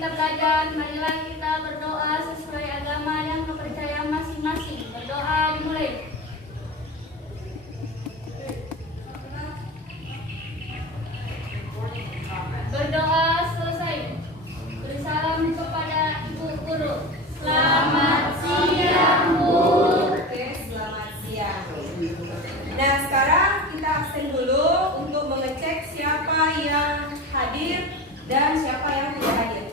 kita belajar, marilah kita berdoa sesuai agama dan kepercayaan masing-masing. Berdoa dimulai. Berdoa selesai. Bersalam kepada Ibu Guru. Selamat siang, Bu. Oke, selamat siang. Nah, sekarang kita absen dulu untuk mengecek siapa yang hadir dan siapa yang tidak hadir.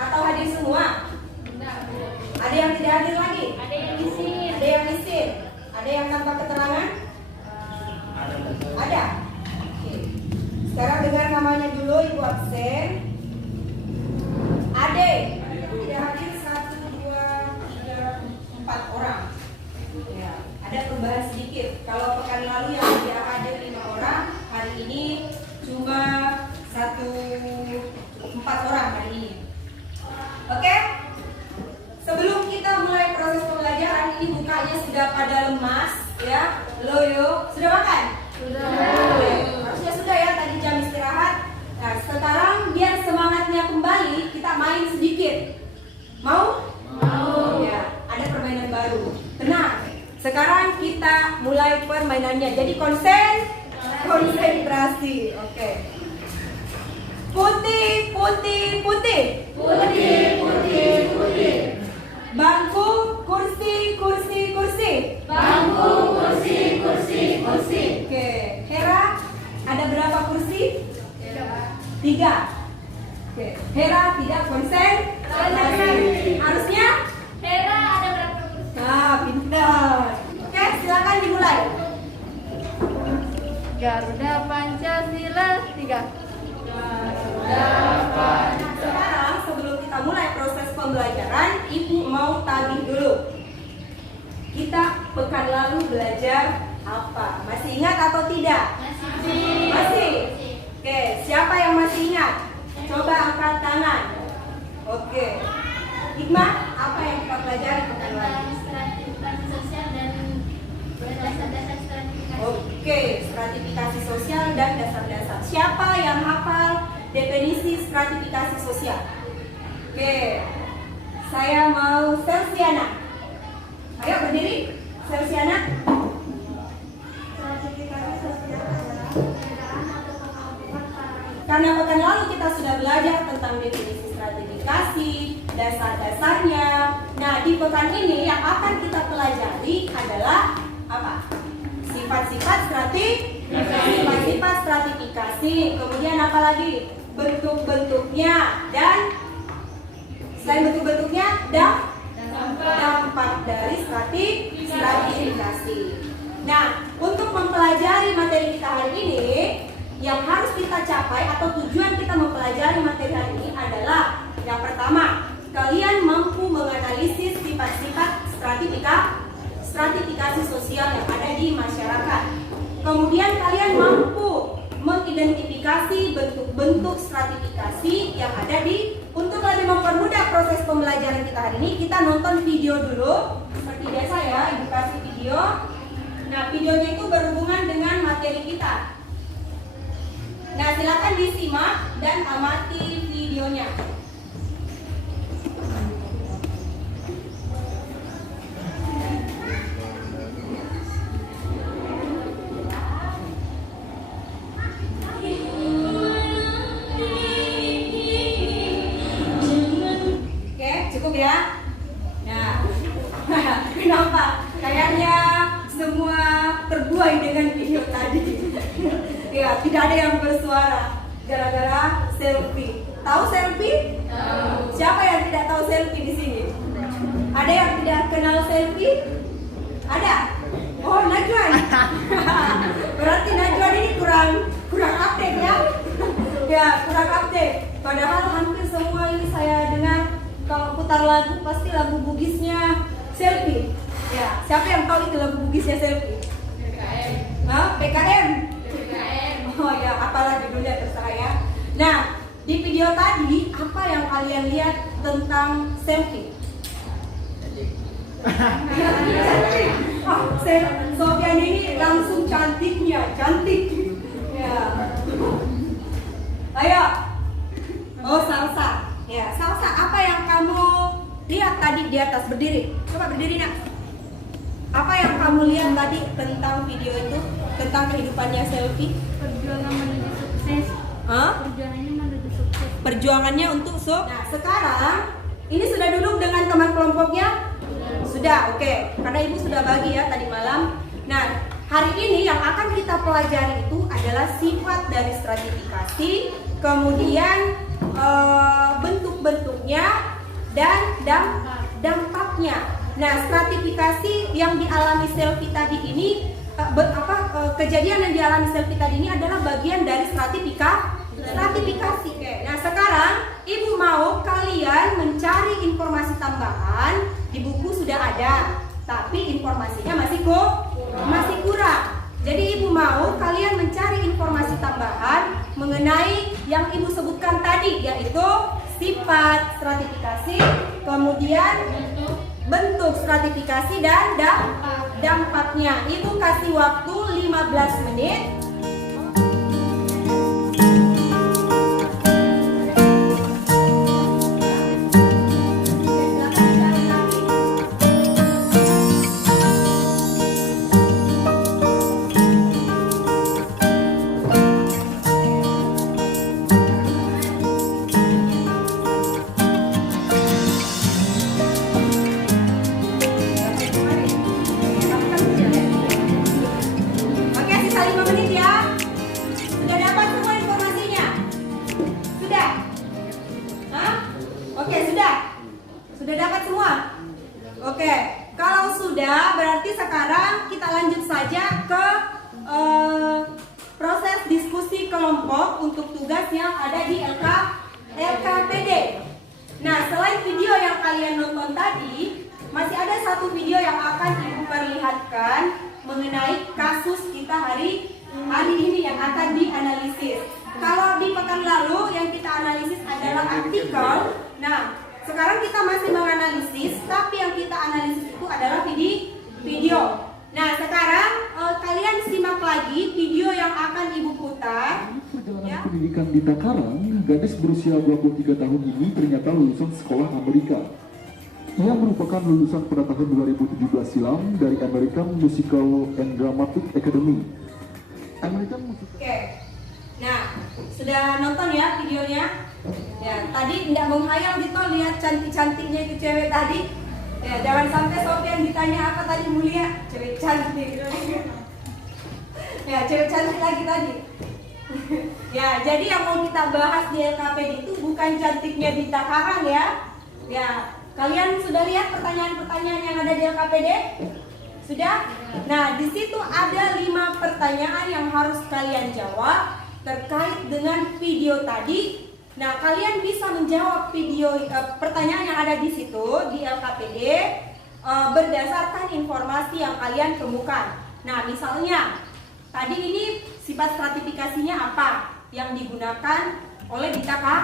Atau hadir semua? Enggak, Bu. Ada yang tidak hadir lagi? Ada yang di sini. Ada yang lisin? Ada yang tanpa keterangan? Ada? Oke. Sekarang dengar namanya dulu, Ibu absen. Ade. Tidak hadir 1, 2, 3, 4 orang. Ya, ada perubahan sedikit. Kalau pekan lalu yang tidak hadir 5 orang, hari ini cuma 4 orang hari ini. Oke? Sebelum kita mulai proses pembelajaran, ini mukanya sudah pada lemas, ya. Loyo, sudah makan? Sudah. Harusnya sudah ya, tadi jam istirahat. Nah, sekarang biar semangatnya kembali, kita main sedikit. Mau? Mau. Ya, ada permainan baru. Tenang. Sekarang kita mulai permainannya. Jadi konsentrasi. Oke. Putih, putih, putih. Putih, putih, putih. Bangku, kursi, kursi, kursi. Bangku, kursi, kursi, kursi. Oke. Hera, ada berapa kursi? 3. Oke. Hera tidak konsen. Harusnya? Hera ada berapa kursi? Nah, pintar. Oke, silakan dimulai. Garuda Pancasila 3. Sekarang sebelum kita mulai proses pembelajaran, Ibu mau tagih dulu. Kita pekan lalu belajar apa? Masih ingat atau tidak? Masih. Oke, siapa yang masih ingat? Coba angkat tangan. Oke. Hikmah, apa yang kita pelajari pekan lalu? Stratifikasi sosial dan dasar-dasar stratifikasi. Oke, stratifikasi sosial dan dasar-dasar. Siapa yang hafal definisi stratifikasi sosial? Oke, saya mau Selsiana. Ayo berdiri, Selsiana. Stratifikasi sosial adalah perbedaan atau pengelompokan para Karena pekan lalu kita sudah belajar tentang definisi stratifikasi, dasar-dasarnya. Nah, di pekan ini yang akan kita pelajari adalah apa? Sifat-sifat stratifikasi. Kemudian apa lagi? Bentuk-bentuknya dan selain bentuk-bentuknya dampak dari stratifikasi. Nah, untuk mempelajari materi kita hari ini, yang harus kita capai atau tujuan kita mempelajari materi hari ini adalah yang pertama, kalian mampu menganalisis sifat-sifat stratifikasi sosial yang ada di masyarakat. Kemudian kalian mampu mengidentifikasi bentuk-bentuk stratifikasi yang ada di. Untuk lebih mempermudah proses pembelajaran kita hari ini, kita nonton video dulu. Seperti biasa ya, Ibu kasih video. Nah, videonya itu berhubungan dengan materi kita. Nah, silakan disimak dan amati videonya. Oke, cukup ya. Nah, kenapa? Kayaknya semua terbuai dengan video tadi. Ya, tidak ada yang bersuara gara-gara selfie. Tahu selfie? Tahu. Siapa yang tidak tahu selfie di sini? Ada yang tidak kenal selfie? Ada? Oh, Najwan. Berarti Najwan ini kurang update ya? Ya, kurang update. Padahal hampir semua ini saya dengar kalau putar lagu pasti lagu bugisnya selfie. Ya, siapa yang tahu itu lagu bugisnya selfie? PKM. Hah? PKM? PKM. Oh ya, apalah judulnya terserah ya. Nah, di video tadi apa yang kalian lihat tentang selfie? Cantik. Oh, Sofian ini langsung cantiknya, cantik. Ya. Ayo. Oh, salsa. Ya, Salsa, apa yang kamu lihat tadi di atas? Berdiri. Coba berdiri, Nak. Apa yang kamu lihat tadi tentang video itu? Tentang kehidupannya Selfie? Perjuangan menuju sukses. Hah? Perjuangannya menuju sukses. Perjuangannya untuk Nah, sekarang ini sudah duduk dengan teman kelompoknya? Sudah, oke. Karena Ibu sudah bagi ya tadi malam. Nah, hari ini yang akan kita pelajari itu adalah sifat dari stratifikasi, kemudian bentuk-bentuknya dan dampaknya. Nah, stratifikasi yang dialami Selfie tadi ini, kejadian yang dialami Selfie tadi ini adalah bagian dari stratifikasi. Oke. Nah, sekarang Ibu mau kalian mencari informasi tambahan. Di buku sudah ada, tapi informasinya masih kurang. Jadi Ibu mau kalian mencari informasi tambahan mengenai yang Ibu sebutkan tadi, yaitu sifat stratifikasi, kemudian bentuk stratifikasi dan dampaknya. Ibu kasih waktu 15 menit. Oke, sisa 5 menit ya. Sudah dapat semua informasinya? Sudah? Hah? Oke, sudah. Sudah dapat semua? Oke, kalau sudah berarti sekarang kita lanjut saja ke proses diskusi kelompok untuk tugas yang ada di LKPD. Nah, selain video yang kalian nonton tadi, masih ada satu video yang akan Ibu perlihatkan mengenai kasus kita hari ini yang akan dianalisis. Kalau di pekan lalu yang kita analisis adalah artikel. Nah, sekarang kita masih menganalisis, tapi yang kita analisis itu adalah video. Nah, sekarang kalian simak lagi video yang akan Ibu putar. Perjalanan pendidikan di Takarang, gadis berusia 23 tahun ini ternyata lulusan sekolah Amerika. Ia merupakan lulusan pada tahun 2017 silam dari American Musical and Dramatic Academy. Oke. Nah, sudah nonton ya videonya? Ya, tadi tidak menghayal gitu lihat cantik-cantiknya itu cewek tadi. Ya, jangan sampai Sofian ditanya apa tadi Mulia, cewek cantik. Ya, cewek cantik lagi tadi. Ya, jadi yang mau kita bahas di LKPD itu bukan cantiknya di Takarang ya. Ya, kalian sudah lihat pertanyaan-pertanyaan yang ada di LKPD? Sudah? Nah, di situ ada 5 pertanyaan yang harus kalian jawab terkait dengan video tadi. Nah, kalian bisa menjawab pertanyaan yang ada di situ di LKPD berdasarkan informasi yang kalian temukan. Nah, misalnya tadi ini sifat stratifikasinya apa yang digunakan oleh Dita Kak?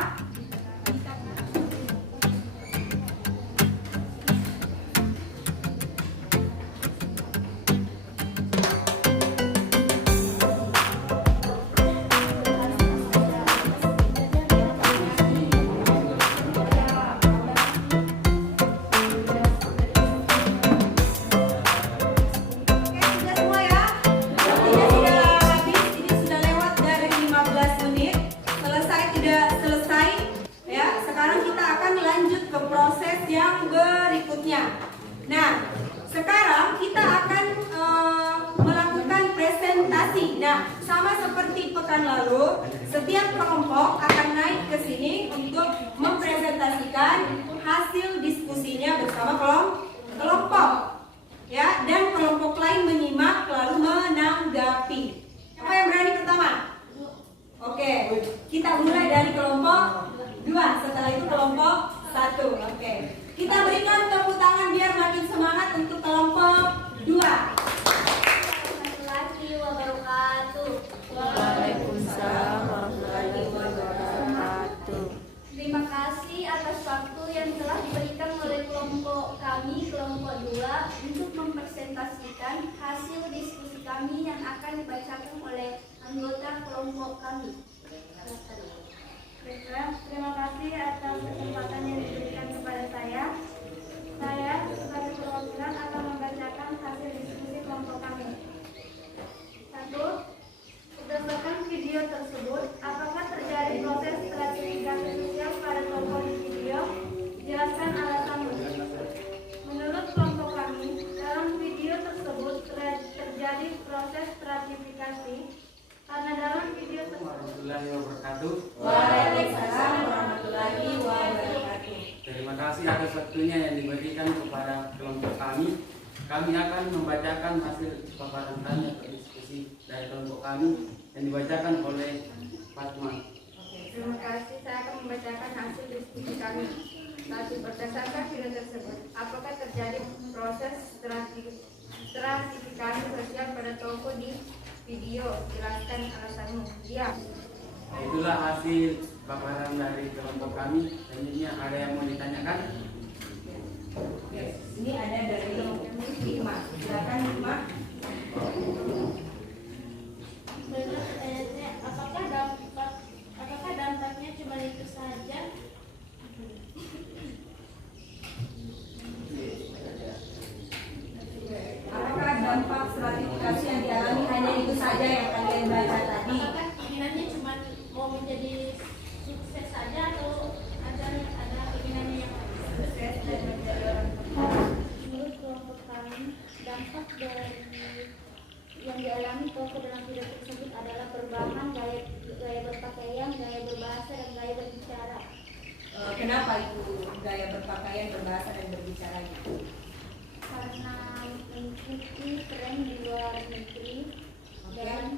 Nah, sekarang kita akan melakukan presentasi. Nah, sama seperti pekan lalu, setiap kelompok akan naik ke sini untuk mempresentasikan hasil diskusinya bersama kelompok. Ya, dan kelompok lain menyimak lalu menanggapi. Siapa yang berani pertama? Oke, kita mulai dari kelompok 2, setelah itu kelompok 1. Oke. Kita berikan tepuk tangan biar makin semangat untuk kelompok 2. Warahmatullahi wabarakatuh. Waalaikumsalam warahmatullahi wabarakatuh. Terima kasih atas waktu yang telah diberikan oleh kelompok kami, kelompok 2, untuk mempresentasikan hasil diskusi kami yang akan dibacakan oleh anggota kelompok kami. Mereka atas waktunya yang diberikan kepada kelompok kami. Kami akan membacakan hasil paparan tanya atau diskusi dari kelompok kami yang dibacakan oleh Fatma. Terima kasih. Saya akan membacakan hasil diskusi kami. Satu, berdasarkan video tersebut, apakah terjadi proses stratifikasi sosial pada toko di video? Jelaskan alasanmu. Ya. Itulah hasil paparan dari kelompok kami. Selanjutnya ada yang mau ditanyakan? Oke, ini ada dari Hikmah. Silakan Hikmah. Menurut ayatnya, apakah dampaknya cuma itu saja? Apakah dampak stratifikasi yang dialami hanya itu saja yang kalian baca tadi? Apakah keinginannya cuma mau menjadi sukses saja atau ada keinginannya yang sukses dan menjadi orang terkenal? Menurut kelompok kami, dampak dari yang dialami tokoh dalam video tersebut adalah perubahan gaya berpakaian, gaya berbahasa, dan gaya berbicara. Kenapa itu gaya berpakaian, berbahasa, dan berbicara itu? Karena mengikuti tren di luar negeri dan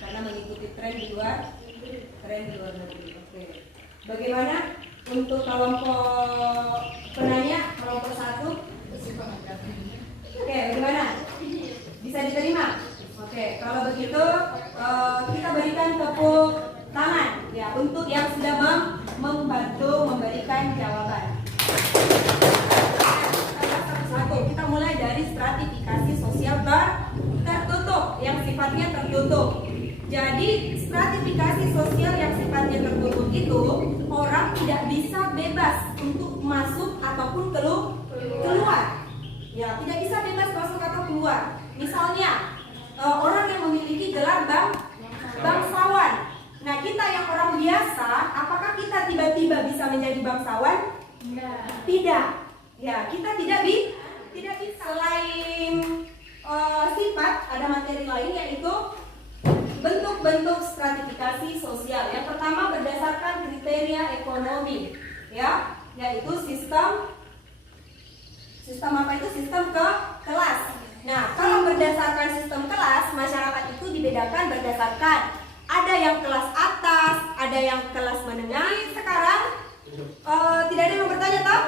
Karena mengikuti tren di luar negeri. Oke. Bagaimana untuk kelompok penanya, kelompok 1? Oke, bagaimana? Bisa diterima? Oke, kalau begitu kita berikan tepuk tangan ya untuk yang sudah membantu memberikan jawaban. Satu, kita mulai dari stratifikasi sosial tertutup yang sifatnya tertutup. Jadi stratifikasi sosial yang sifatnya tertutup itu orang tidak bisa bebas untuk masuk ataupun keluar. Ya, tidak bisa bebas masuk atau keluar. Misalnya orang yang memiliki gelar bangsawan. Nah, kita yang orang biasa, apakah kita tiba-tiba bisa menjadi bangsawan? Tidak. Ya, kita tidak bisa. Selain sifat, ada materi lain yaitu bentuk-bentuk stratifikasi sosial. Yang pertama berdasarkan kriteria ekonomi, ya, yaitu sistem apa itu? Sistem kelas. Nah, kalau berdasarkan sistem kelas, masyarakat itu dibedakan berdasarkan ada yang kelas atas, ada yang kelas menengah. Sekarang tidak ada yang mau bertanya toh?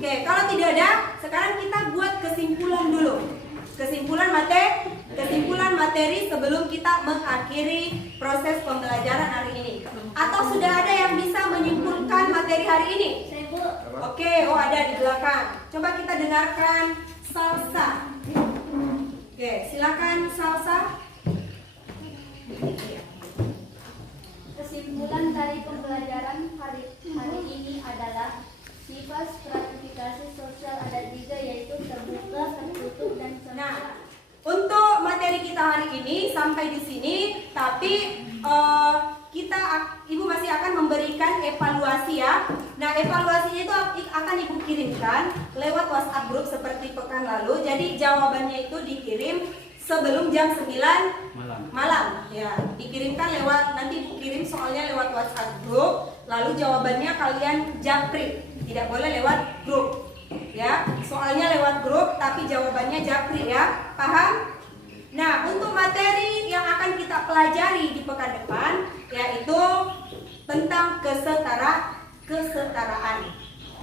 Oke, kalau tidak ada, sekarang kita buat kesimpulan dulu. Kesimpulan materi sebelum kita mengakhiri proses pembelajaran hari ini. Atau sudah ada yang bisa menyimpulkan materi hari ini? Oke, ada di belakang. Coba kita dengarkan Salsa. Oke, silakan Salsa. Kesimpulan dari pembelajaran hari ini adalah sifat stratifikasi sosial ada 3, yaitu terbuka, tertutup, dan Nah, sempurna. untuk materi kita hari ini sampai di sini, tapi Ibu masih akan memberikan evaluasi ya. Nah, evaluasinya itu akan Ibu kirimkan lewat WhatsApp grup seperti pekan lalu. Jadi jawabannya itu dikirim sebelum jam 9 malam. Ya, dikirimkan lewat, nanti Ibu kirim soalnya lewat WhatsApp grup, lalu jawabannya kalian japri. Tidak boleh lewat grup. Ya, soalnya lewat grup tapi jawabannya japri ya. Paham? Nah, untuk materi yang akan kita pelajari di pekan depan yaitu tentang kesetaraan.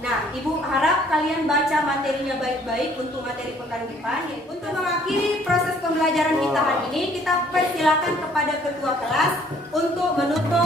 Nah, Ibu harap kalian baca materinya baik-baik untuk materi pekan depan. Yaitu untuk mengakhiri proses pembelajaran kita hari ini, kita persilakan kepada ketua kelas untuk menutup